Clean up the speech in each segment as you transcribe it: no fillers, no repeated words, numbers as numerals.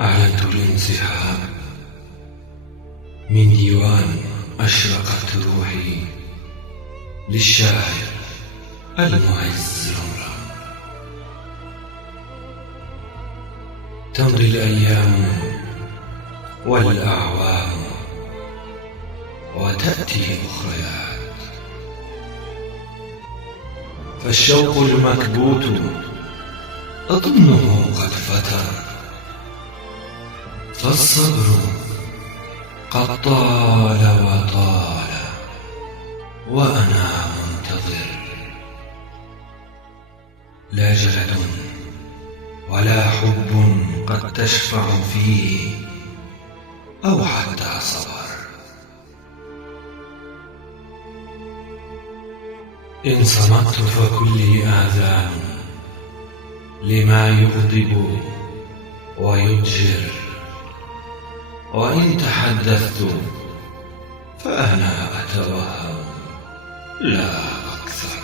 أعلنت الانسحاب من ديوان أشرقت روحي للشاعر المعز رمرام. تمضي الأيام والأعوام وتأتي الأخريات، فالشوق المكبوت أظنه قد فتر، فالصبر قد طال وطال وأنا منتظر. لا جلد ولا حب قد تشفع فيه أو حتى صبر. إن صمت فكلي آذان لما يغضب ويضجر، وإن تحدثت فأنا أتوهم لا أكثر،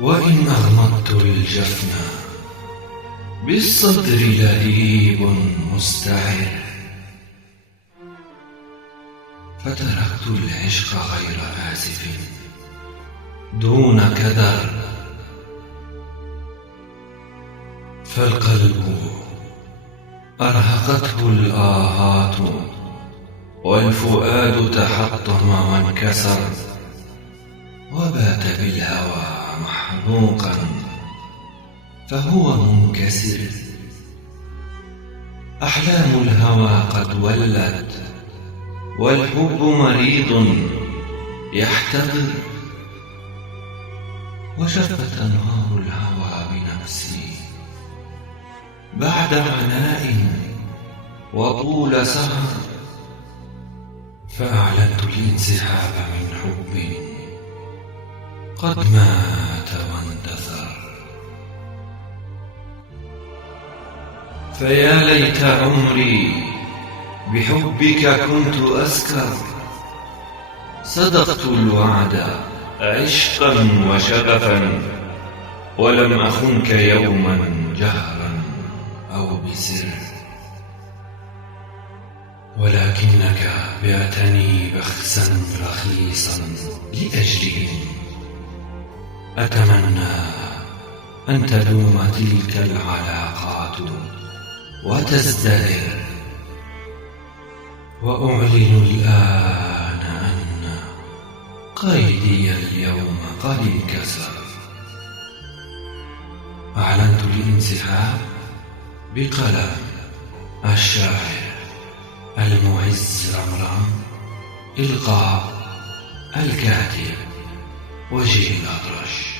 وإن أغمضت الجفن بالصدر لهيب مستعر، فتركت العشق غير آسف دون كدر. فالقلب أرهقته الآهات، والفؤاد تحطم وانكسر، وبات بالهوى محروقا فهو منكسر. أحلام الهوى قد ولت، والحب مريض يحتضر، وشفت أنهار الهوى بنفسي بعد عناء وطول سهر. فأعلنت الانسحاب من حب قد مات واندثر. فيا ليت عمري بحبك كنت أسكر، صدقت الوعد عشقا وشغفا، ولم أخنك يوما جهرا أو بسر، ولكنك بعتني بخسا رخيصا لأجله. أتمنى أن تدوم تلك العلاقات وتزدهر، وأعلن الآن أن قيدي اليوم قد انكسر. أعلنت الانسحاب بقلم الشاعر المعز رمرام، إلقاء الكاتب وجيه الأطرش.